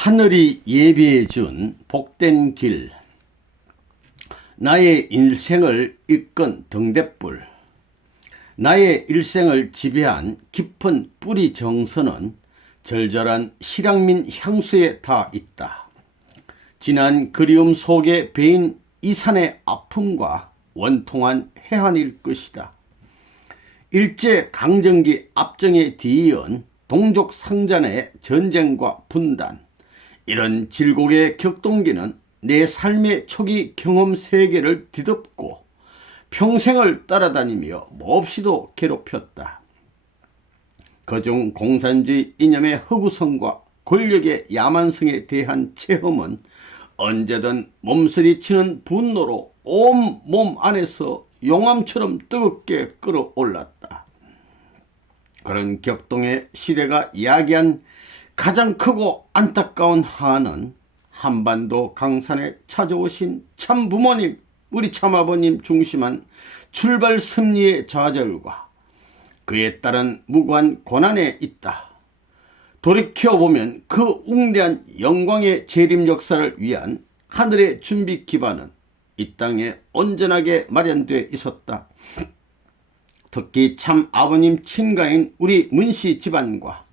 하늘이 예비해 준 복된 길, 나의 인생을 이끈 등대불, 나의 일생을 지배한 깊은 뿌리 정서는 절절한 실향민 향수에 다 있다. 진한 그리움 속에 배인 이 산의 아픔과 원통한 해안일 것이다. 일제 강점기 압정에 뒤이은 동족 상잔의 전쟁과 분단, 이런 질곡의 격동기는 내 삶의 초기 경험 세계를 뒤덮고 평생을 따라다니며 몹시도 괴롭혔다. 그중 공산주의 이념의 허구성과 권력의 야만성에 대한 체험은 언제든 몸서리치는 분노로 온 몸 안에서 용암처럼 뜨겁게 끓어올랐다. 그런 격동의 시대가 야기한 가장 크고 안타까운 한은 한반도 강산에 찾아오신 참부모님, 우리 참아버님 중심한 출발 섭리의 좌절과 그에 따른 무고한 고난에 있다. 돌이켜보면 그 웅대한 영광의 재림 역사를 위한 하늘의 준비 기반은 이 땅에 온전하게 마련되어 있었다. 특히 참 아버님 친가인 우리 문씨 집안과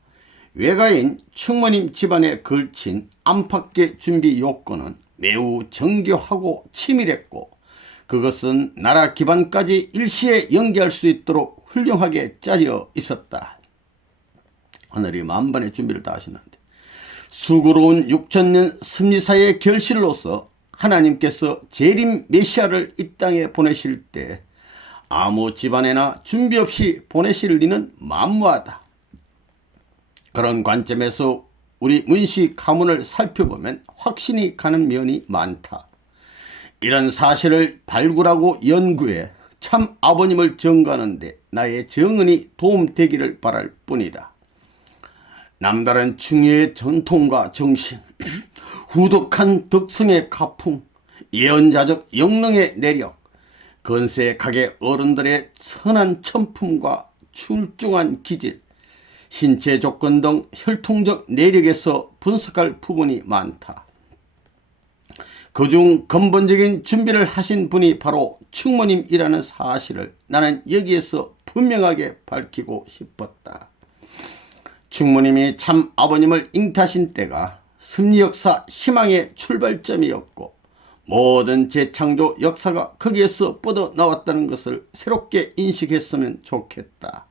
외가인 충모님 집안에 걸친 안팎의 준비 요건은 매우 정교하고 치밀했고, 그것은 나라 기반까지 일시에 연계할 수 있도록 훌륭하게 짜여 있었다. 하늘이 만반의 준비를 다 하시는데, 수고로운 6천년 섭리사의 결실로서 하나님께서 재림 메시아를 이 땅에 보내실 때 아무 집안에나 준비 없이 보내실 리는 만무하다. 그런 관점에서 우리 문씨 가문을 살펴보면 확신이 가는 면이 많다. 이런 사실을 발굴하고 연구해 참 아버님을 증거하는데 나의 정은이 도움되기를 바랄 뿐이다. 남다른 충의의 전통과 정신, 후덕한 덕성의 가풍, 예언자적 영능의 내력, 건세 가게 어른들의 선한 천품과 출중한 기질, 신체 조건 등 혈통적 내력에서 분석할 부분이 많다. 그중 근본적인 준비를 하신 분이 바로 충모님이라는 사실을 나는 여기에서 분명하게 밝히고 싶었다. 충모님이 참 아버님을 잉태하신 때가 섭리역사 희망의 출발점이었고, 모든 재창조 역사가 거기에서 뻗어나왔다는 것을 새롭게 인식했으면 좋겠다.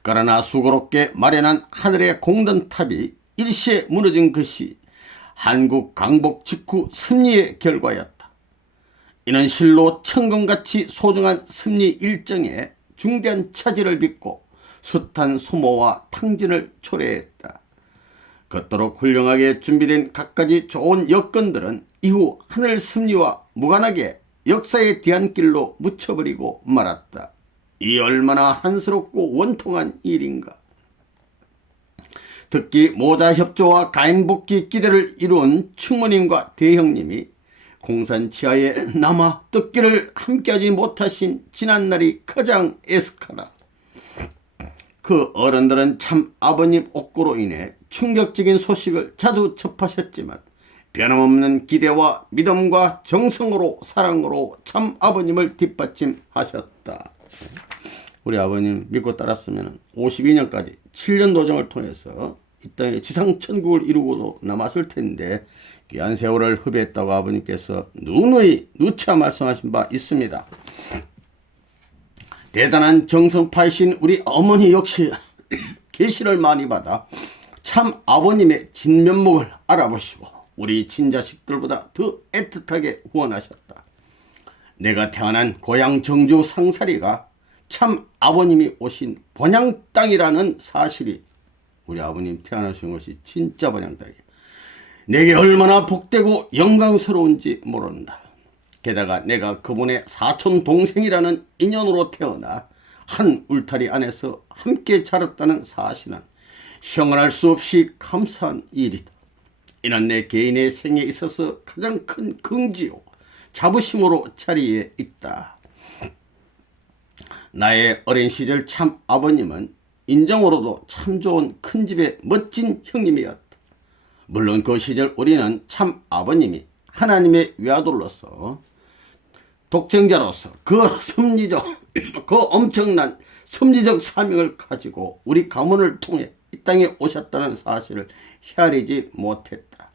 그러나 수고롭게 마련한 하늘의 공든탑이 일시에 무너진 것이 한국 강복 직후 섭리의 결과였다. 이는 실로 천금같이 소중한 섭리 일정에 중대한 차질을 빚고 숱한 소모와 탕진을 초래했다. 그토록 훌륭하게 준비된 갖가지 좋은 여건들은 이후 하늘 섭리와 무관하게 역사의 뒤안길로 묻혀버리고 말았다. 이 얼마나 한스럽고 원통한 일인가. 특히 모자협조와 가인복귀 기대를 이룬 충모님과 대형님이 공산 치하에 남아 뜻기를 함께하지 못하신 지난날이 가장 애석하다. 그 어른들은 참 아버님 옥고로 인해 충격적인 소식을 자주 접하셨지만 변함없는 기대와 믿음과 정성으로 사랑으로 참 아버님을 뒷받침하셨다. 우리 아버님 믿고 따랐으면 52년까지 7년 도정을 통해서 이 땅에 지상천국을 이루고도 남았을 텐데 귀한 세월을 흡입했다고 아버님께서 누누이 누차 말씀하신 바 있습니다. 대단한 정성파이신 우리 어머니 역시 계시를 많이 받아 참 아버님의 진면목을 알아보시고 우리 친자식들보다 더 애틋하게 후원하셨다. 내가 태어난 고향 정주 상사리가 참 아버님이 오신 번양 땅이라는 사실이, 우리 아버님 태어나신 것이 진짜 번양 땅이에요. 내게 얼마나 복되고 영광스러운지 모른다. 게다가 내가 그분의 사촌 동생이라는 인연으로 태어나 한 울타리 안에서 함께 자랐다는 사실은 형언할 수 없이 감사한 일이다. 이는 내 개인의 생에 있어서 가장 큰 긍지요 자부심으로 자리에 있다. 나의 어린 시절 참 아버님은 인정으로도 참 좋은 큰 집의 멋진 형님이었다. 물론 그 시절 우리는 참 아버님이 하나님의 외아들로서 독생자로서 그 엄청난 섭리적 사명을 가지고 우리 가문을 통해 이 땅에 오셨다는 사실을 헤아리지 못했다.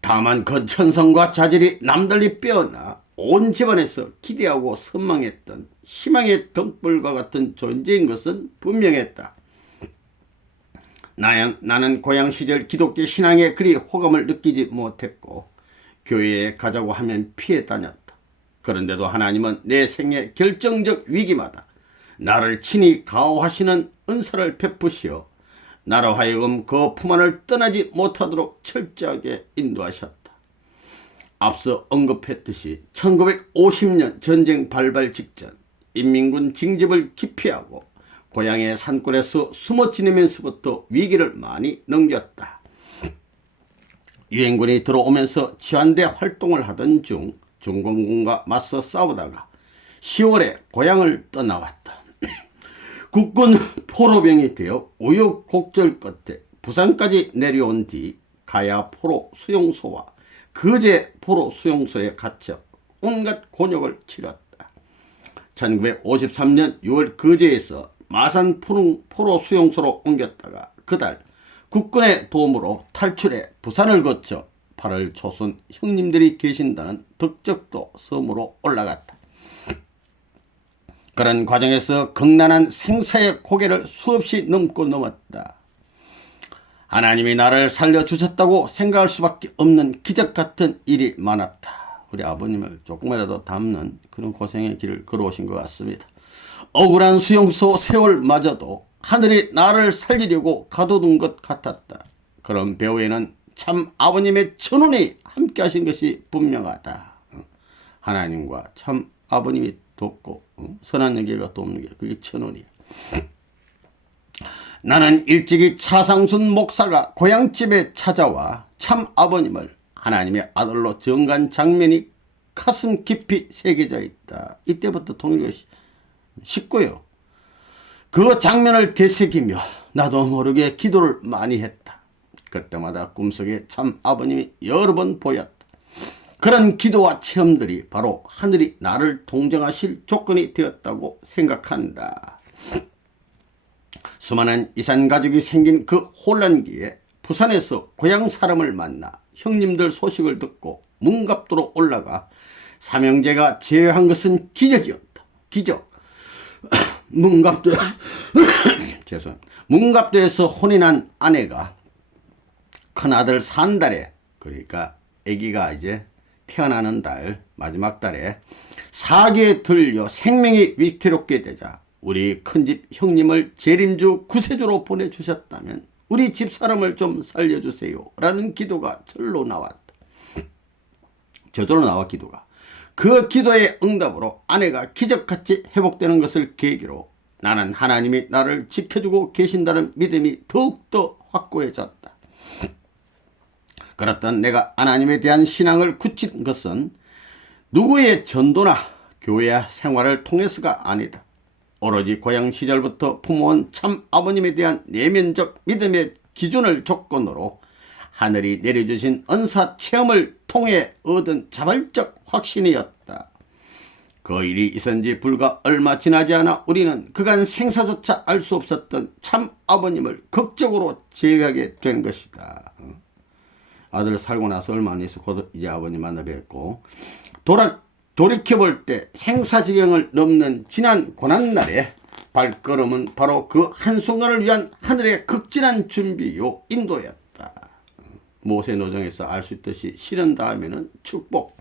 다만 그 천성과 자질이 남달리 빼어나 온 집안에서 기대하고 선망했던 희망의 등불과 같은 존재인 것은 분명했다. 나는 고향 시절 기독교 신앙에 그리 호감을 느끼지 못했고 교회에 가자고 하면 피해 다녔다. 그런데도 하나님은 내 생의 결정적 위기마다 나를 친히 가호하시는 은사를 베푸시어 나로 하여금 그 품 안을 떠나지 못하도록 철저하게 인도하셨다. 앞서 언급했듯이 1950년 전쟁 발발 직전 인민군 징집을 기피하고 고향의 산골에서 숨어 지내면서부터 위기를 많이 넘겼다. 유엔군이 들어오면서 지환대 활동을 하던 중 중공군과 맞서 싸우다가 10월에 고향을 떠나왔다. 국군 포로병이 되어 우여곡절 끝에 부산까지 내려온 뒤 가야 포로 수용소와 거제 포로 수용소에 갇혀 온갖 곤욕을 치렀다. 1953년 6월 거제에서 마산 포로 수용소로 옮겼다가 그달 국군의 도움으로 탈출해 부산을 거쳐 8월 초순 형님들이 계신다는 덕적도 섬으로 올라갔다. 그런 과정에서 극난한 생사의 고개를 수없이 넘고 넘었다. 하나님이 나를 살려주셨다고 생각할 수밖에 없는 기적같은 일이 많았다. 우리 아버님을 조금이라도 닮는 그런 고생의 길을 걸어오신 것 같습니다. 억울한 수용소 세월마저도 하늘이 나를 살리려고 가둬둔 것 같았다. 그런 배후에는 참 아버님의 천운이 함께 하신 것이 분명하다. 하나님과 참 아버님이 돕고 선한 영계가 돕는 게 그게 천운이야. 나는 일찍이 차상순 목사가 고향집에 찾아와 참 아버님을 하나님의 아들로 정간 장면이 가슴 깊이 새겨져 있다. 이때부터 통일교시 쉽고요. 그 장면을 되새기며 나도 모르게 기도를 많이 했다. 그때마다 꿈속에 참 아버님이 여러 번 보였다. 그런 기도와 체험들이 바로 하늘이 나를 동정하실 조건이 되었다고 생각한다. 수많은 이산 가족이 생긴 그 혼란기에 부산에서 고향 사람을 만나 형님들 소식을 듣고 문갑도로 올라가 삼형제가 제외한 것은 기적이었다. 기적. 문갑도에서 혼인한 아내가 큰아들 산달에, 그러니까 아기가 이제 태어나는 달 마지막 달에 사기에 들려 생명이 위태롭게 되자 우리 큰집 형님을 재림주 구세주로 보내주셨다면 우리 집사람을 좀 살려주세요 라는 기도가 절로 나왔다. 저절로 나와 기도가. 그 기도의 응답으로 아내가 기적같이 회복되는 것을 계기로 나는 하나님이 나를 지켜주고 계신다는 믿음이 더욱더 확고해졌다. 그렇던 내가 하나님에 대한 신앙을 굳힌 것은 누구의 전도나 교회 생활을 통해서가 아니다. 오로지 고향 시절부터 품어온 참 아버님에 대한 내면적 믿음의 기준을 조건으로 하늘이 내려주신 은사 체험을 통해 얻은 자발적 확신이었다. 그 일이 있은 지 불과 얼마 지나지 않아 우리는 그간 생사조차 알 수 없었던 참 아버님을 극적으로 제외하게 된 것이다. 아들 살고 나서 얼마 안 있어 곧 이제 아버님 만나 뵙고 돌이켜볼 때 생사지경을 넘는 지난 고난날에 발걸음은 바로 그 한순간을 위한 하늘의 극진한 준비요 인도였다. 모세 노정에서 알 수 있듯이 실현 다음에는 축복.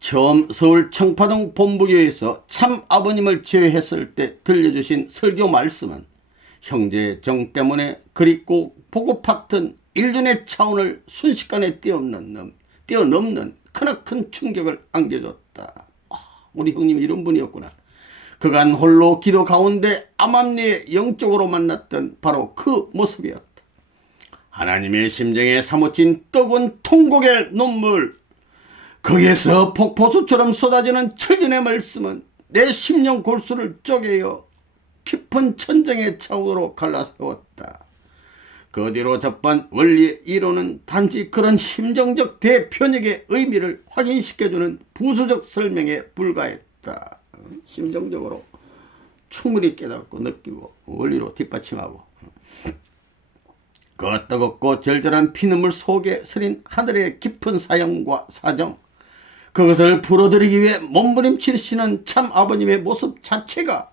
처음 서울 청파동 본부교회에서 참 아버님을 제외했을 때 들려주신 설교 말씀은 형제의 정 때문에 그립고 보고팠던 일전의 차원을 순식간에 뛰어넘는 크나큰 충격을 안겨줬다. 우리 형님이 이런 분이었구나. 그간 홀로 기도 가운데 암암리에 영적으로 만났던 바로 그 모습이었다. 하나님의 심정에 사무친 뜨거운 통곡의 눈물, 거기에서 폭포수처럼 쏟아지는 철근의 말씀은 내 심령 골수를 쪼개어 깊은 천정의 차원으로 갈라세웠다. 그 뒤로 접한 원리의 이론은 단지 그런 심정적 대편익의 의미를 확인시켜주는 부수적 설명에 불과했다. 심정적으로 충분히 깨닫고 느끼고 원리로 뒷받침하고 그 뜨겁고 절절한 피눈물 속에 서린 하늘의 깊은 사형과 사정, 그것을 풀어드리기 위해 몸부림치시는 참 아버님의 모습 자체가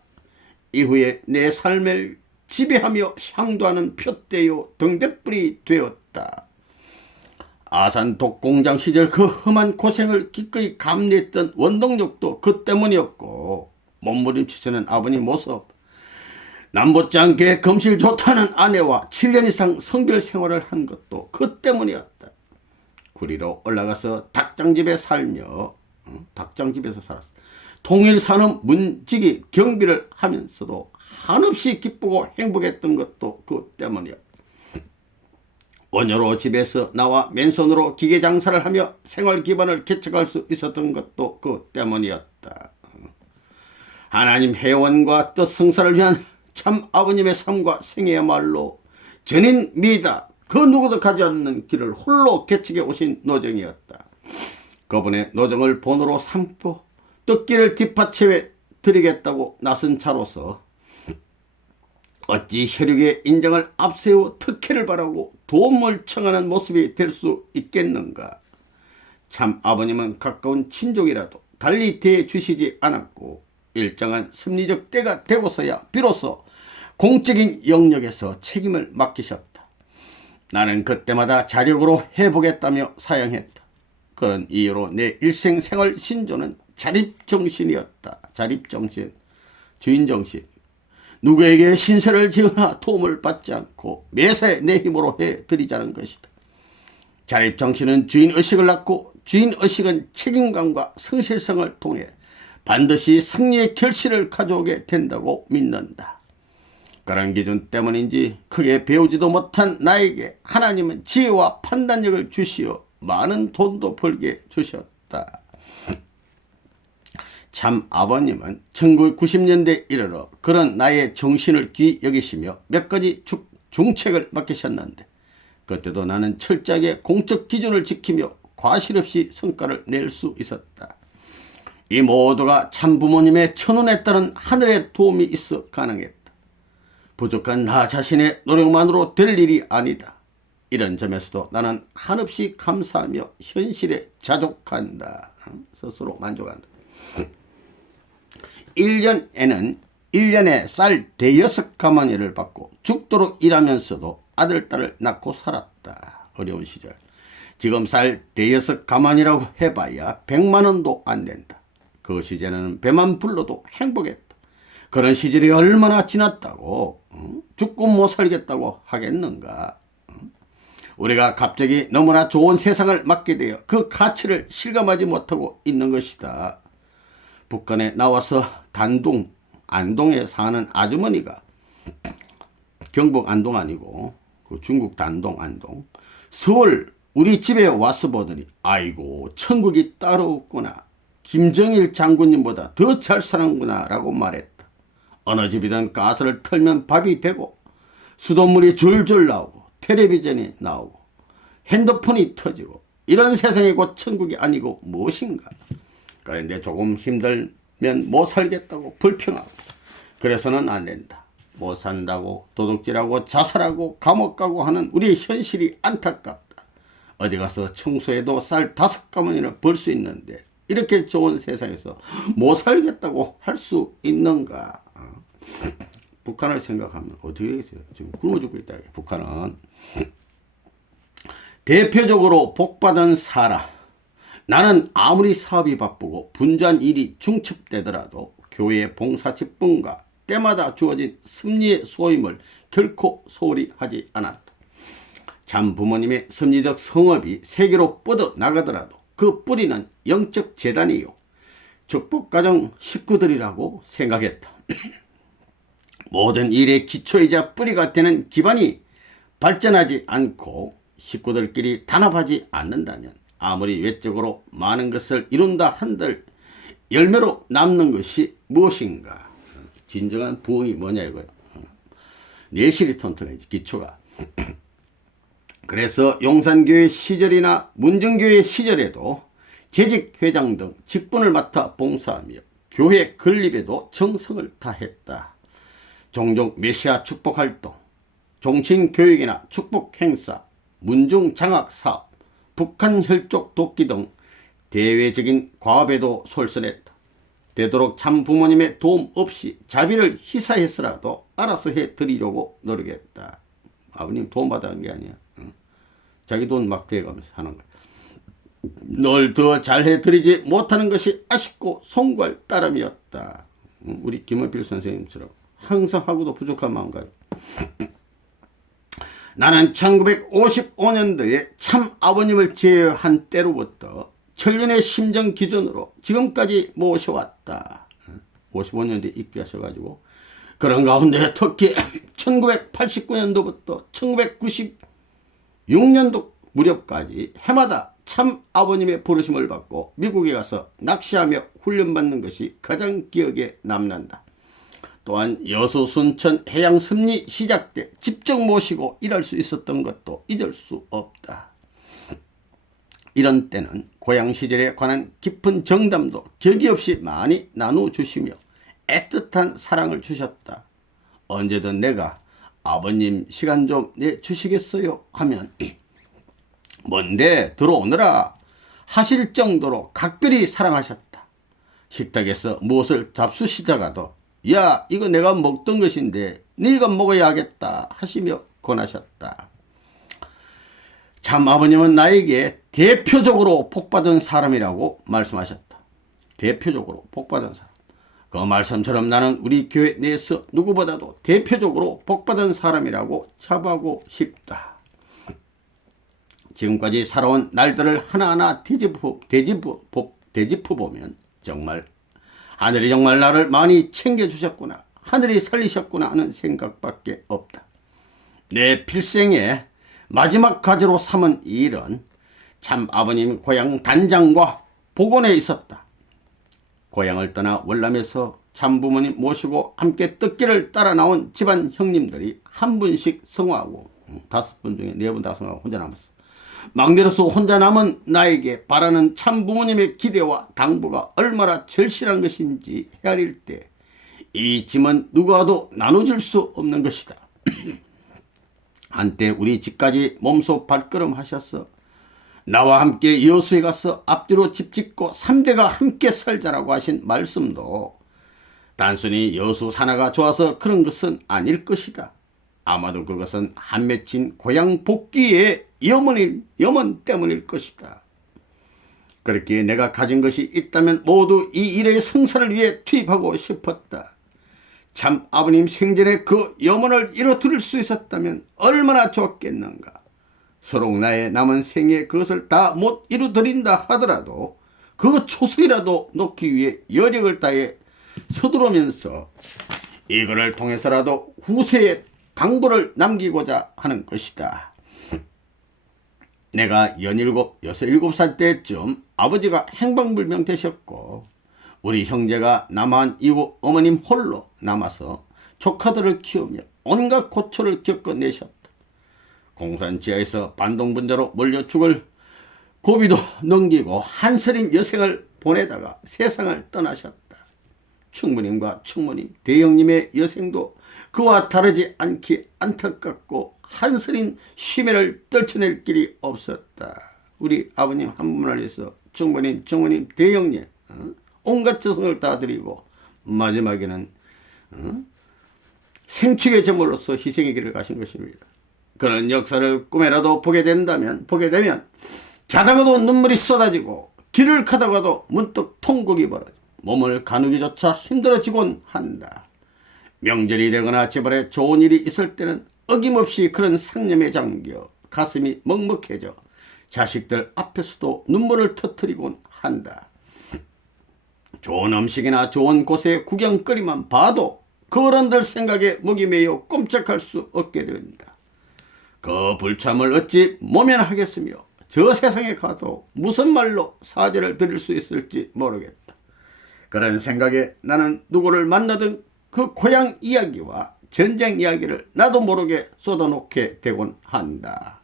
이후에 내 삶을 지배하며 향도하는 표대요 등대불이 되었다. 아산 독공장 시절 그 험한 고생을 기꺼이 감내했던 원동력도 그 때문이었고, 몸부림치시는 아버님 모습, 남못지않게 검실 좋다는 아내와 7년 이상 성별 생활을 한 것도 그 때문이었다. 구리로 올라가서 닭장집에 살며 닭장집에서 살았어. 통일산업 문지기 경비를 하면서도 한없이 기쁘고 행복했던 것도 그 때문이었다. 원효로 집에서 나와 맨손으로 기계 장사를 하며 생활 기반을 개척할 수 있었던 것도 그 때문이었다. 하나님 회원과 뜻 성사를 위한 참 아버님의 삶과 생애야말로 전인미다. 그 누구도 가지 않는 길을 홀로 개척해 오신 노정이었다. 그분의 노정을 본으로 삼고 뜻길을 뒷받침해 드리겠다고 나선 자로서 어찌 혈육의 인정을 앞세워 특혜를 바라고 도움을 청하는 모습이 될 수 있겠는가. 참 아버님은 가까운 친족이라도 달리 대해주시지 않았고 일정한 심리적 때가 되고서야 비로소 공적인 영역에서 책임을 맡기셨다. 나는 그때마다 자력으로 해보겠다며 사양했다. 그런 이유로 내 일생생활 신조는 자립정신이었다. 자립정신, 주인정신. 누구에게 신세를 지으나 도움을 받지 않고 매사에 내 힘으로 해드리자는 것이다. 자립정신은 주인의식을 낳고 주인의식은 책임감과 성실성을 통해 반드시 승리의 결실을 가져오게 된다고 믿는다. 그런 기준 때문인지 크게 배우지도 못한 나에게 하나님은 지혜와 판단력을 주시어 많은 돈도 벌게 주셨다. 참 아버님은 1990년대에 이르러 그런 나의 정신을 귀 여기시며 몇 가지 중책을 맡기셨는데 그때도 나는 철저하게 공적 기준을 지키며 과실 없이 성과를 낼 수 있었다. 이 모두가 참 부모님의 천운에 따른 하늘의 도움이 있어 가능했다. 부족한 나 자신의 노력만으로 될 일이 아니다. 이런 점에서도 나는 한없이 감사하며 현실에 자족한다. 스스로 만족한다. 1년에는 1년에 쌀 대여섯 가마니를 받고 죽도록 일하면서도 아들, 딸을 낳고 살았다. 어려운 시절. 지금 쌀 대여섯 가마니라고 해봐야 100만 원도 안 된다. 그 시절에는 배만 불러도 행복했다. 그런 시절이 얼마나 지났다고 죽고 못 살겠다고 하겠는가. 우리가 갑자기 너무나 좋은 세상을 맞게 되어 그 가치를 실감하지 못하고 있는 것이다. 북한에 나와서 단둥, 안동에 사는 아주머니가 경북 안동 아니고 그 중국 단동 안동 서울 우리 집에 와서 보더니 아이고 천국이 따로 없구나. 김정일 장군님보다 더 잘 사는구나 라고 말했다. 어느 집이든 가스를 틀면 밥이 되고 수돗물이 줄줄 나오고 텔레비전이 나오고 핸드폰이 터지고 이런 세상이 곧 천국이 아니고 무엇인가. 그런데 조금 힘들면 못 살겠다고 불평하고 그래서는 안 된다. 못 산다고 도둑질하고 자살하고 감옥 가고 하는 우리의 현실이 안타깝다. 어디 가서 청소해도 쌀 5가마니를 벌 수 있는데 이렇게 좋은 세상에서 못 살겠다고 할 수 있는가. 북한을 생각하면 어떻게 되겠어요? 지금 굶어 죽고 있다. 북한은 대표적으로 복받은 사람. 나는 아무리 사업이 바쁘고 분주한 일이 중첩되더라도 교회 봉사 직분과 때마다 주어진 섭리의 소임을 결코 소홀히 하지 않았다. 참 부모님의 섭리적 성업이 세계로 뻗어 나가더라도 그 뿌리는 영적 재단이요 축복가정 식구들이라고 생각했다. 모든 일의 기초이자 뿌리가 되는 기반이 발전하지 않고 식구들끼리 단합하지 않는다면 아무리 외적으로 많은 것을 이룬다 한들 열매로 남는 것이 무엇인가. 진정한 부흥이 뭐냐 이거예요. 내실이 튼튼해지 기초가. 그래서 용산교회 시절이나 문정교회 시절에도 재직회장 등 직분을 맡아 봉사하며 교회 건립에도 정성을 다했다. 종종 메시아 축복활동, 종신교육이나 축복행사, 문중장학사업, 북한혈족 돕기 등 대외적인 과업에도 솔선했다. 되도록 참 부모님의 도움 없이 자비를 희사해서라도 알아서 해드리려고 노력했다. 아버님 도움받아간 게 아니야. 자기 돈 막 대가면서 하는 거야. 널 더 잘해드리지 못하는 것이 아쉽고 송구할 따름이었다. 우리 김원필 선생님처럼 항상 하고도 부족한 마음가짐. 나는 1955년도에 참 아버님을 제외한 때로부터 천륜의 심정 기준으로 지금까지 모셔왔다. 55년도에 입교하셔가지고 그런 가운데 특히 1989년도부터 1996년도 무렵까지 해마다 참 아버님의 부르심을 받고 미국에 가서 낚시하며 훈련받는 것이 가장 기억에 남는다. 또한 여수 순천 해양 섭리 시작 때 직접 모시고 일할 수 있었던 것도 잊을 수 없다. 이런 때는 고향 시절에 관한 깊은 정담도 격이 없이 많이 나눠주시며 애틋한 사랑을 주셨다. 언제든 내가 아버님 시간 좀 내주시겠어요 하면 뭔데 들어오느라 하실 정도로 각별히 사랑하셨다. 식탁에서 무엇을 잡수시다가도 야 이거 내가 먹던 것인데 네가 먹어야겠다 하시며 권하셨다. 참 아버님은 나에게 대표적으로 복받은 사람이라고 말씀하셨다. 대표적으로 복받은 사람. 그 말씀처럼 나는 우리 교회 내에서 누구보다도 대표적으로 복받은 사람이라고 자부하고 싶다. 지금까지 살아온 날들을 하나하나 되짚어보면 정말 하늘이 정말 나를 많이 챙겨주셨구나, 하늘이 살리셨구나 하는 생각밖에 없다. 내 필생의 마지막 과제로 삼은 이 일은 참 아버님 고향 단장과 복원에 있었다. 고향을 떠나 월남에서 참 부모님 모시고 함께 뜻길을 따라 나온 집안 형님들이 한 분씩 성화하고 5분 중에 4분 다 성화하고 혼자 남았어. 막내로서 혼자 남은 나에게 바라는 참 부모님의 기대와 당부가 얼마나 절실한 것인지 헤아릴 때 이 짐은 누구와도 나눠줄 수 없는 것이다. 한때 우리 집까지 몸소 발걸음 하셨어. 나와 함께 여수에 가서 앞뒤로 집 짓고 3대가 함께 살자라고 하신 말씀도 단순히 여수 산하가 좋아서 그런 것은 아닐 것이다. 아마도 그것은 한 맺힌 고향 복귀의 염원 때문일 것이다. 그렇게 내가 가진 것이 있다면 모두 이 일의 성사를 위해 투입하고 싶었다. 참 아버님 생전에 그 염원을 이뤄드릴 수 있었다면 얼마나 좋겠는가. 서로 나의 남은 생에 그것을 다 못 이루어드린다 하더라도 그 초석이라도 놓기 위해 여력을 다해 서두르면서 이거를 통해서라도 후세에 당부를 남기고자 하는 것이다. 내가 6살 때쯤 아버지가 행방불명 되셨고 우리 형제가 남한 이후 어머님 홀로 남아서 조카들을 키우며 온갖 고초를 겪어내셨다. 공산 지하에서 반동분자로 몰려 죽을 고비도 넘기고 한설인 여생을 보내다가 세상을 떠나셨다. 충무님과 충무님, 대형님의 여생도 그와 다르지 않기 안타깝고 한설인 쉬매를 떨쳐낼 길이 없었다. 우리 아버님 한 분을 위해서 충무님, 충무님, 대형님 온갖 저승을 다 드리고 마지막에는 생축의 제물로서 희생의 길을 가신 것입니다. 그런 역사를 꿈에라도 보게 되면 자다가도 눈물이 쏟아지고 길을 가다가도 문득 통곡이 벌어져 몸을 가누기조차 힘들어지곤 한다. 명절이 되거나 집안에 좋은 일이 있을 때는 어김없이 그런 상념에 잠겨 가슴이 먹먹해져 자식들 앞에서도 눈물을 터뜨리곤 한다. 좋은 음식이나 좋은 곳에 구경거리만 봐도 그 어른들 생각에 목이 메여 꼼짝할 수 없게 된다. 그 불참을 어찌 모면하겠으며 저 세상에 가도 무슨 말로 사죄를 드릴 수 있을지 모르겠다. 그런 생각에 나는 누구를 만나든 그 고향 이야기와 전쟁 이야기를 나도 모르게 쏟아놓게 되곤 한다.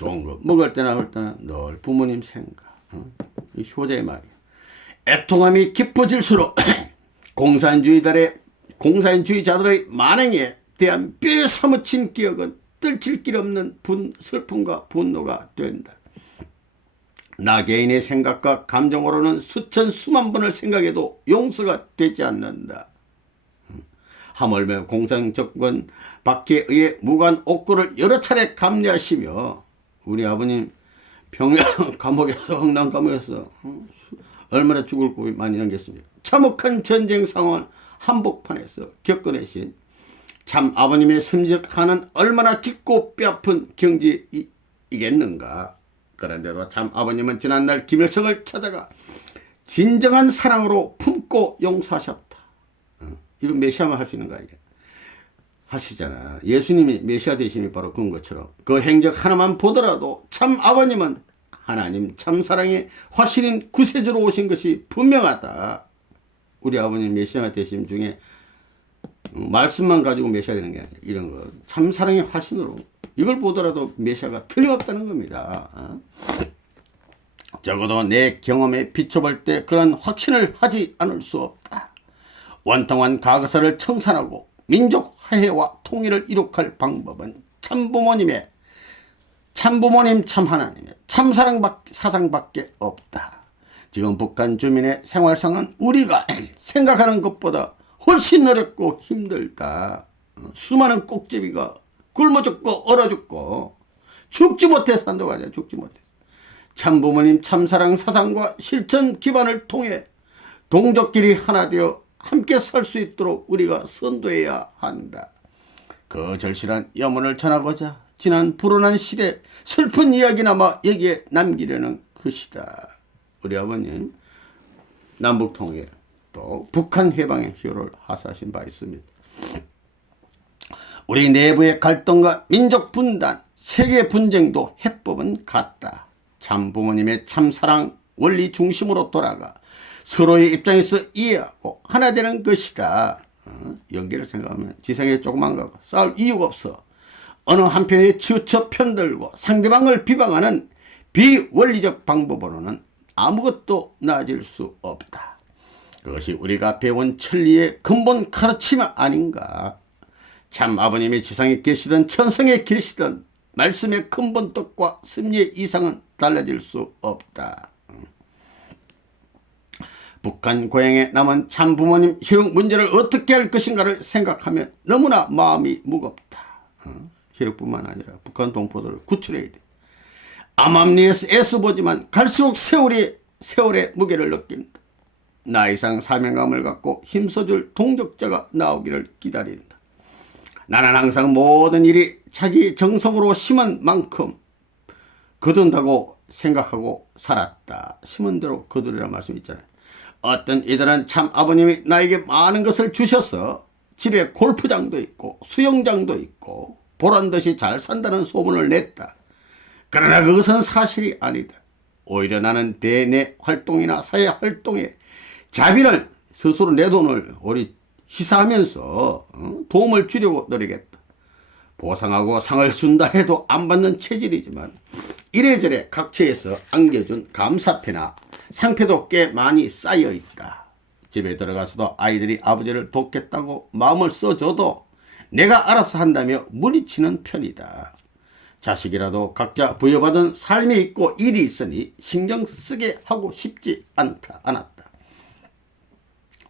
좋은 거 먹을 때나 할 때나 늘 부모님 생각. 이 효자의 말이야. 애통함이 깊어질수록 공산주의자들의 만행에 대한 뼈에 사무친 기억은 떨칠 길 없는 슬픔과 분노가 된다. 나 개인의 생각과 감정으로는 수천 수만 번을 생각해도 용서가 되지 않는다. 하물며 공산정권 밖에 의해 무관 옥고를 여러 차례 감내하시며 우리 아버님 평양 감옥에서 흥남 감옥에서 얼마나 죽을 고비 많이 남겼습니까. 참혹한 전쟁 상황을 한복판에서 겪어내신 참 아버님의 심적하는 얼마나 깊고 뼈아픈 경지이겠는가. 그런데도 참 아버님은 지난날 김일성을 찾아가 진정한 사랑으로 품고 용서하셨다. 이거 메시아만 할 수 있는 거 아니야. 하시잖아. 예수님이 메시아 되심이 바로 그런 것처럼 그 행적 하나만 보더라도 참 아버님은 하나님 참사랑의 화신인 구세주로 오신 것이 분명하다. 우리 아버님 메시아 되심 중에 말씀만 가지고 메시아 되는 게 아니야. 이런 거 참사랑의 화신으로 이걸 보더라도 메시아가 틀림없다는 겁니다. 적어도 내 경험에 비춰볼 때 그런 확신을 하지 않을 수 없다. 원통한 과거사를 청산하고 민족 화해와 통일을 이룩할 방법은 참부모님 참하나님의 참사랑밖에 없다. 지금 북한 주민의 생활상은 우리가 생각하는 것보다 훨씬 어렵고 힘들다. 수많은 꼭제비가 굶어 죽고 얼어 죽고 죽지 못해 산다고 하죠. 죽지 못해. 참부모님 참사랑 사상과 실천 기반을 통해 동족끼리 하나 되어 함께 살 수 있도록 우리가 선도해야 한다. 그 절실한 염원을 전하고자 지난 불운한 시대 슬픈 이야기나마 여기에 남기려는 것이다. 우리 아버님 남북통일 또 북한 해방의 희호를 하사하신 바 있습니다. 우리 내부의 갈등과 민족 분단, 세계 분쟁도 해법은 같다. 참부모님의 참사랑 원리 중심으로 돌아가 서로의 입장에서 이해하고 하나 되는 것이다. 연계를 생각하면 지상에 조그만 거고 싸울 이유가 없어. 어느 한편에 치우쳐 편들고 상대방을 비방하는 비원리적 방법으로는 아무것도 나아질 수 없다. 그것이 우리가 배운 천리의 근본 가르침 아닌가. 참 아버님이 지상에 계시든 천성에 계시든 말씀의 근본 뜻과 섭리의 이상은 달라질 수 없다. 북한 고향에 남은 참 부모님 희록 문제를 어떻게 할 것인가를 생각하면 너무나 마음이 무겁다. 희록뿐만 아니라 북한 동포들을 구출해야 돼. 암암리에서 애써보지만 갈수록 세월의 무게를 느낀다. 나 이상 사명감을 갖고 힘써줄 동족자가 나오기를 기다린다. 나는 항상 모든 일이 자기 정성으로 심은 만큼 거둔다고 생각하고 살았다. 심은 대로 거두리라는 말씀 있잖아요. 어떤 이들은 참 아버님이 나에게 많은 것을 주셔서 집에 골프장도 있고 수영장도 있고 보란듯이 잘 산다는 소문을 냈다. 그러나 그것은 사실이 아니다. 오히려 나는 대내 활동이나 사회 활동에 자비를 스스로 내 돈을 시사하면서 도움을 주려고 노력했다. 보상하고 상을 준다 해도 안 받는 체질이지만 이래저래 각처에서 안겨준 감사패나 상패도 꽤 많이 쌓여있다. 집에 들어가서도 아이들이 아버지를 돕겠다고 마음을 써줘도 내가 알아서 한다며 무리치는 편이다. 자식이라도 각자 부여받은 삶이 있고 일이 있으니 신경 쓰게 하고 싶지 않았다.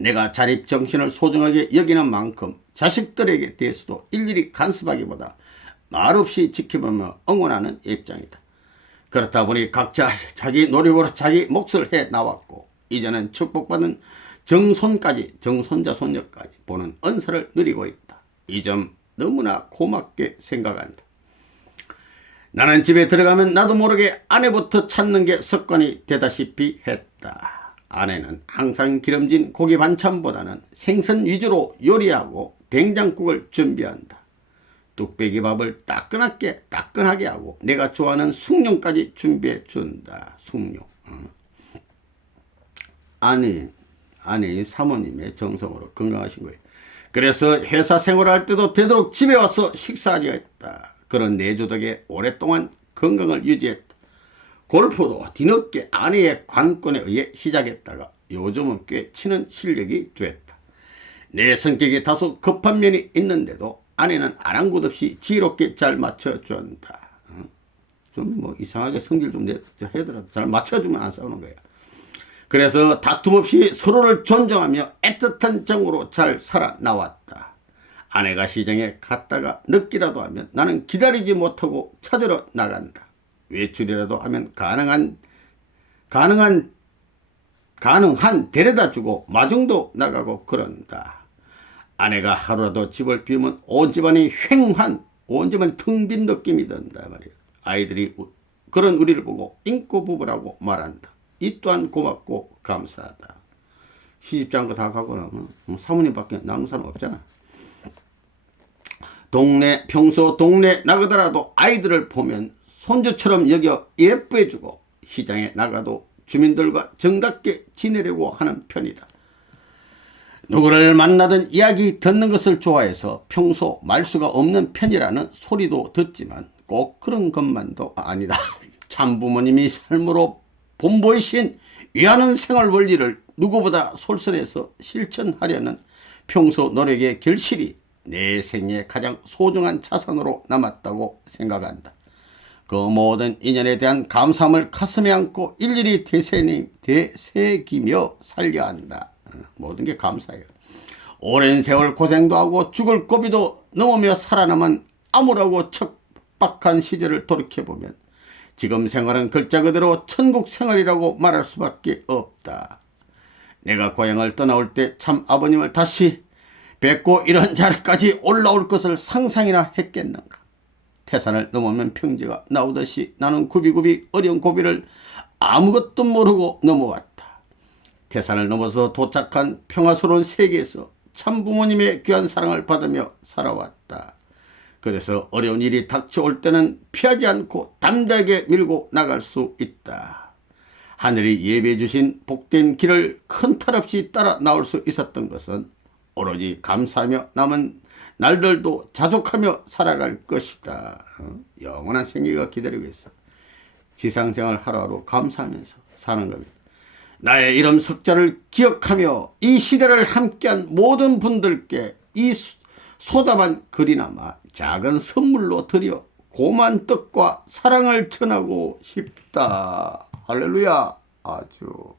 내가 자립정신을 소중하게 여기는 만큼 자식들에게 대해서도 일일이 간섭하기보다 말없이 지켜보며 응원하는 입장이다. 그렇다 보니 각자 자기 노력으로 자기 몫을 해 나왔고 이제는 축복받은 정손자 손녀까지 보는 은사를 누리고 있다. 이 점 너무나 고맙게 생각한다. 나는 집에 들어가면 나도 모르게 아내부터 찾는 게 습관이 되다시피 했다. 아내는 항상 기름진 고기 반찬보다는 생선 위주로 요리하고 된장국을 준비한다. 뚝배기 밥을 따끈하게 하고 내가 좋아하는 숭늉까지 준비해 준다. 숭늉. 아내인 사모님의 정성으로 건강하신 거예요. 그래서 회사 생활할 때도 되도록 집에 와서 식사하려 했다. 그런 내조 덕에 오랫동안 건강을 유지했다. 골프도 뒤늦게 아내의 관건에 의해 시작했다가 요즘은 꽤 치는 실력이 됐다. 내 성격이 다소 급한 면이 있는데도 아내는 아랑곳 없이 지혜롭게 잘 맞춰준다. 좀 뭐 이상하게 성질 좀 해더라도 잘 맞춰주면 안 싸우는 거야. 그래서 다툼 없이 서로를 존중하며 애틋한 정으로 잘 살아나왔다. 아내가 시장에 갔다가 늦기라도 하면 나는 기다리지 못하고 찾으러 나간다. 외출이라도 하면 가능한 데려다 주고 마중도 나가고 그런다. 아내가 하루라도 집을 비우면 온 집안이 텅 빈 느낌이 든다 말이야. 아이들이 그런 우리를 보고 인고 부부라고 말한다. 이 또한 고맙고 감사하다. 시집장가 다 가고 나면 사모님밖에 남은 사람 없잖아. 평소 동네 나가더라도 아이들을 보면 손주처럼 여겨 예뻐해주고 시장에 나가도 주민들과 정답게 지내려고 하는 편이다. 누구를 만나든 이야기 듣는 것을 좋아해서 평소 말수가 없는 편이라는 소리도 듣지만 꼭 그런 것만도 아니다. 참부모님이 삶으로 본보이신 위하는 생활 원리를 누구보다 솔선해서 실천하려는 평소 노력의 결실이 내 생에 가장 소중한 자산으로 남았다고 생각한다. 그 모든 인연에 대한 감사함을 가슴에 안고 일일이 되새기며 살려 한다. 모든 게 감사해요. 오랜 세월 고생도 하고 죽을 고비도 넘으며 살아남은 암울하고 척박한 시절을 돌이켜보면 지금 생활은 글자 그대로 천국 생활이라고 말할 수밖에 없다. 내가 고향을 떠나올 때 참 아버님을 다시 뵙고 이런 자리까지 올라올 것을 상상이나 했겠는가. 태산을 넘으면 평지가 나오듯이 나는 굽이굽이 어려운 고비를 아무것도 모르고 넘어왔다. 태산을 넘어서 도착한 평화스러운 세계에서 참 부모님의 귀한 사랑을 받으며 살아왔다. 그래서 어려운 일이 닥쳐올 때는 피하지 않고 담대하게 밀고 나갈 수 있다. 하늘이 예배해 주신 복된 길을 큰 탈 없이 따라 나올 수 있었던 것은 오로지 감사하며 남은 날들도 자족하며 살아갈 것이다. 영원한 생애가 기다리고 있어. 지상생활 하루하루 감사하면서 사는 겁니다. 나의 이름 석자를 기억하며 이 시대를 함께한 모든 분들께 이 소담한 글이나마 작은 선물로 드려 고만 뜻과 사랑을 전하고 싶다. 할렐루야. 아주